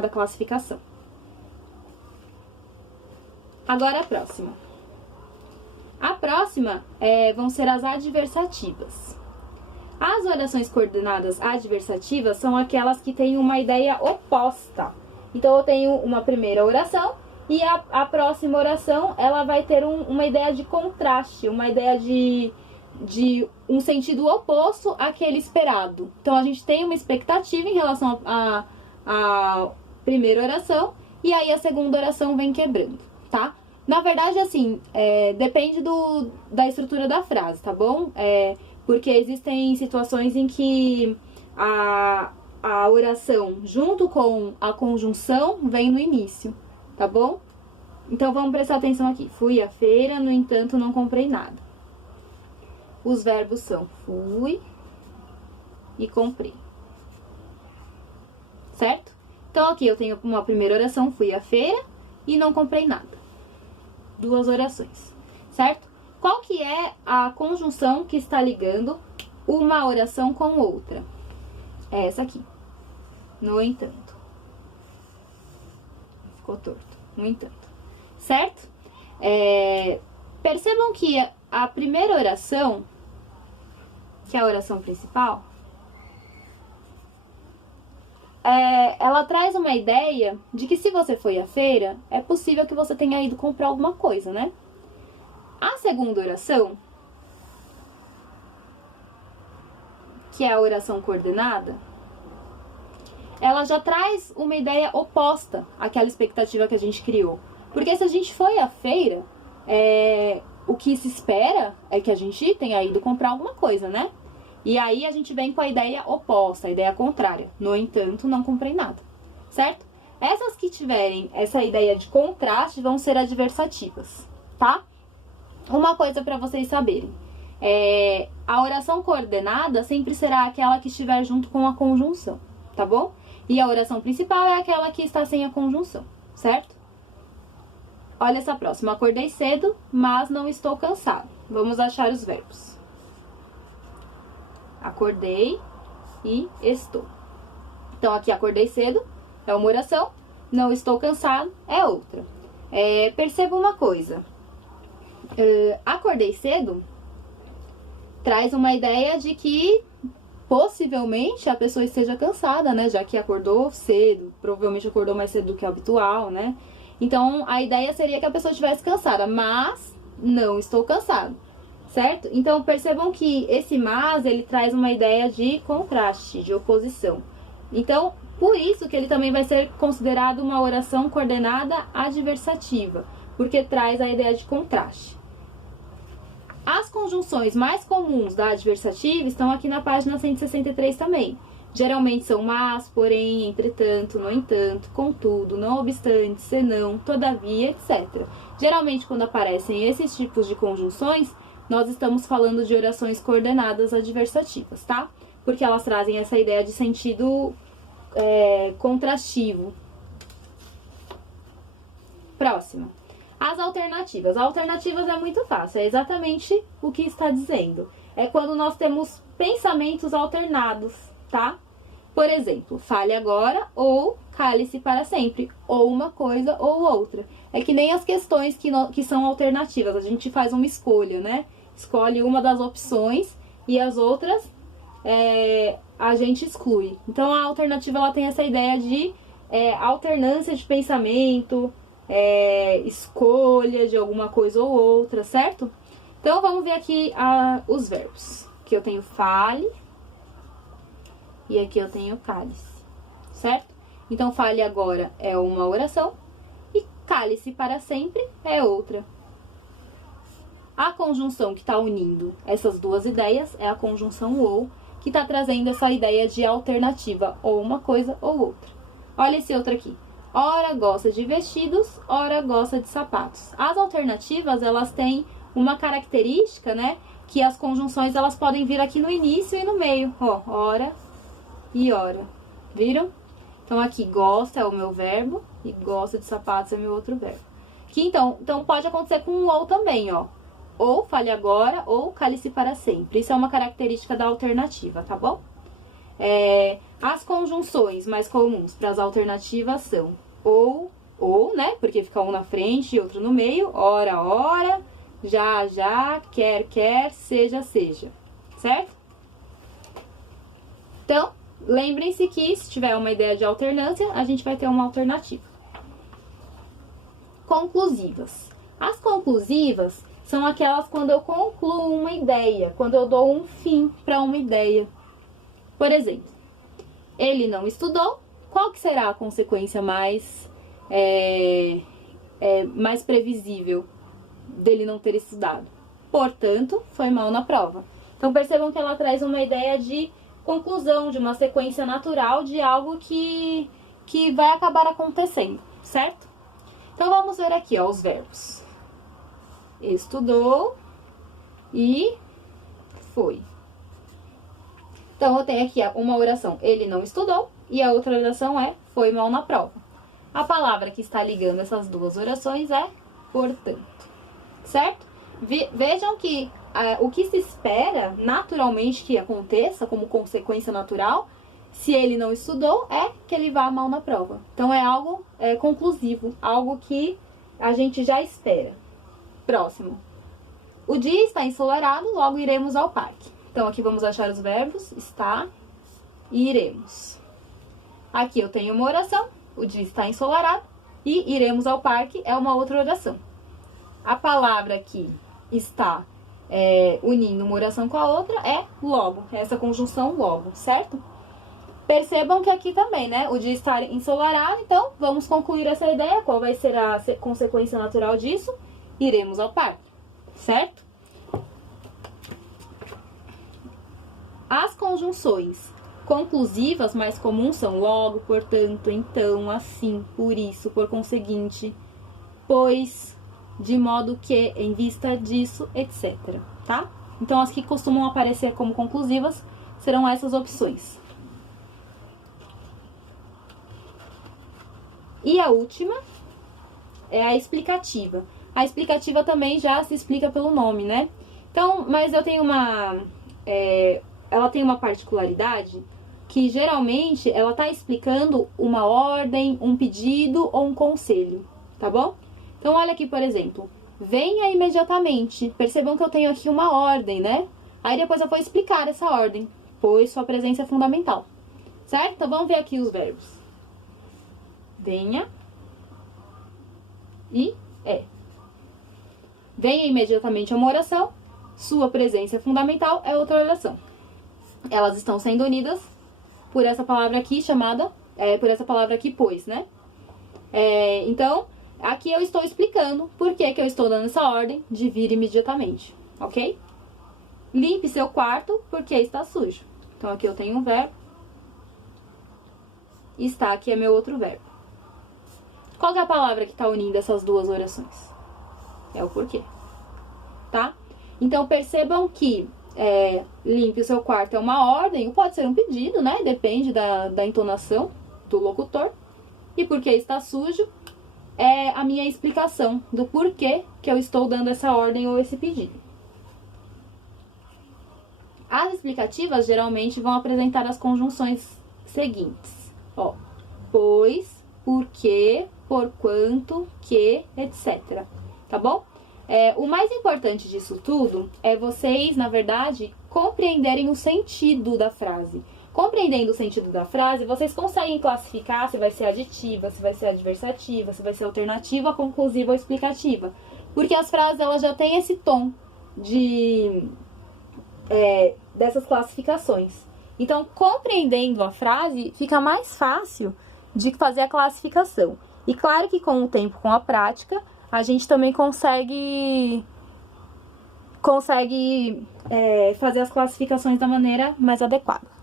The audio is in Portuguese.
da classificação. Agora a próxima. A próxima vão ser as adversativas. As orações coordenadas adversativas são aquelas que têm uma ideia oposta. Então, eu tenho uma primeira oração e a próxima oração, ela vai ter uma ideia de contraste, uma ideia de um sentido oposto àquele esperado. Então, a gente tem uma expectativa em relação à primeira oração e aí a segunda oração vem quebrando, tá? Na verdade, assim, depende da estrutura da frase, tá bom? Porque existem situações em que a oração junto com a conjunção vem no início, tá bom? Então, vamos prestar atenção aqui. Fui à feira, no entanto, não comprei nada. Os verbos são fui e comprei. Certo? Então, aqui eu tenho uma primeira oração, fui à feira e não comprei nada. Duas orações, certo? Qual que é a conjunção que está ligando uma oração com outra? É essa aqui. No entanto. Ficou torto. No entanto. Certo? Percebam que a primeira oração, que é a oração principal, ela traz uma ideia de que se você foi à feira, é possível que você tenha ido comprar alguma coisa, né? A segunda oração, que é a oração coordenada, ela já traz uma ideia oposta àquela expectativa que a gente criou. Porque se a gente foi à feira, o que se espera é que a gente tenha ido comprar alguma coisa, né? E aí a gente vem com a ideia oposta, a ideia contrária. No entanto, não comprei nada, certo? Essas que tiverem essa ideia de contraste vão ser adversativas, tá? Uma coisa para vocês saberem. A oração coordenada sempre será aquela que estiver junto com a conjunção, tá bom? E a oração principal é aquela que está sem a conjunção, certo? Olha essa próxima. Acordei cedo, mas não estou cansado. Vamos achar os verbos. Acordei e estou. Então, aqui, acordei cedo é uma oração, não estou cansado é outra. Perceba uma coisa. Acordei cedo traz uma ideia de que possivelmente a pessoa esteja cansada, né? Já que acordou cedo, provavelmente acordou mais cedo do que o habitual, né? Então, a ideia seria que a pessoa estivesse cansada, mas não estou cansado. Certo? Então, percebam que esse mas, ele traz uma ideia de contraste, de oposição. Então, por isso que ele também vai ser considerado uma oração coordenada adversativa, porque traz a ideia de contraste. As conjunções mais comuns da adversativa estão aqui na página 163 também. Geralmente são mas, porém, entretanto, no entanto, contudo, não obstante, senão, todavia, etc. Geralmente, quando aparecem esses tipos de conjunções, nós estamos falando de orações coordenadas adversativas, tá? Porque elas trazem essa ideia de sentido contrastivo. Próxima. As alternativas. Alternativas é muito fácil, é exatamente o que está dizendo. É quando nós temos pensamentos alternados, tá? Por exemplo, fale agora ou cale-se para sempre. Ou uma coisa ou outra. É que nem as questões que são alternativas. A gente faz uma escolha, né? Escolhe uma das opções e as outras a gente exclui. Então, a alternativa ela tem essa ideia de alternância de pensamento, escolha de alguma coisa ou outra, certo? Então, vamos ver aqui os verbos. Aqui eu tenho fale e aqui eu tenho cale-se, certo? Então, fale agora é uma oração e cale-se para sempre é outra. A conjunção que está unindo essas duas ideias é a conjunção ou, que está trazendo essa ideia de alternativa, ou uma coisa ou outra. Olha esse outro aqui. Ora gosta de vestidos, ora gosta de sapatos. As alternativas, elas têm uma característica, né? Que as conjunções, elas podem vir aqui no início e no meio. Ó, ora e ora. Viram? Então, aqui, gosta é o meu verbo e gosta de sapatos é o meu outro verbo. Aqui, então pode acontecer com um ou também, ó. Ou fale agora, ou cale-se para sempre. Isso é uma característica da alternativa, tá bom? As conjunções mais comuns para as alternativas são ou, né? Porque fica um na frente e outro no meio. Ora, ora. Já, já. Quer, quer. Seja, seja. Certo? Então, lembrem-se que se tiver uma ideia de alternância, a gente vai ter uma alternativa. Conclusivas. As conclusivas são aquelas quando eu concluo uma ideia, quando eu dou um fim para uma ideia. Por exemplo, ele não estudou, qual que será a consequência mais previsível dele não ter estudado? Portanto, foi mal na prova. Então percebam que ela traz uma ideia de conclusão, de uma sequência natural de algo que vai acabar acontecendo, certo? Então vamos ver aqui, ó, os verbos. Estudou e foi. Então eu tenho aqui uma oração, ele não estudou, e a outra oração é foi mal na prova. A palavra que está ligando essas duas orações é portanto, certo? Vejam que o que se espera naturalmente que aconteça como consequência natural, se ele não estudou, é que ele vá mal na prova. Então é algo conclusivo, algo que a gente já espera. Próximo. O dia está ensolarado, logo iremos ao parque. Então aqui vamos achar os verbos está e iremos. Aqui eu tenho uma oração, o dia está ensolarado, e iremos ao parque é uma outra oração. A palavra que está unindo uma oração com a outra é logo, essa conjunção logo, certo? Percebam que aqui também, né, o dia está ensolarado, então vamos concluir essa ideia, qual vai ser a consequência natural disso? Iremos ao parque, certo? As conjunções conclusivas mais comuns são logo, portanto, então, assim, por isso, por conseguinte, pois, de modo que, em vista disso, etc. Tá? Então, as que costumam aparecer como conclusivas serão essas opções. E a última é a explicativa. A explicativa também já se explica pelo nome, né? Então, mas eu tenho ela tem uma particularidade que geralmente ela está explicando uma ordem, um pedido ou um conselho, tá bom? Então, olha aqui, por exemplo, venha imediatamente. Percebam que eu tenho aqui uma ordem, né? Aí depois eu vou explicar essa ordem, pois sua presença é fundamental, certo? Então, vamos ver aqui os verbos. Venha e é. Venha imediatamente é uma oração, sua presença é fundamental é outra oração. Elas estão sendo unidas por essa palavra aqui chamada, por essa palavra aqui, pois, né? Então, aqui eu estou explicando por que eu estou dando essa ordem de vir imediatamente, ok? Limpe seu quarto porque está sujo. Então, aqui eu tenho um verbo. Está aqui é meu outro verbo. Qual que é a palavra que está unindo essas duas orações? É o porquê, tá? Então, percebam que limpe o seu quarto é uma ordem, pode ser um pedido, né? Depende da entonação do locutor. E porque está sujo é a minha explicação do porquê que eu estou dando essa ordem ou esse pedido. As explicativas geralmente vão apresentar as conjunções seguintes. Ó, pois, porque, porquanto, que, etc. Tá bom? O mais importante disso tudo é vocês, na verdade, compreenderem o sentido da frase. Compreendendo o sentido da frase, vocês conseguem classificar se vai ser aditiva, se vai ser adversativa, se vai ser alternativa, conclusiva ou explicativa. Porque as frases elas já têm esse tom dessas classificações. Então, compreendendo a frase, fica mais fácil de fazer a classificação. E claro que com o tempo, com a prática, a gente também consegue fazer as classificações da maneira mais adequada.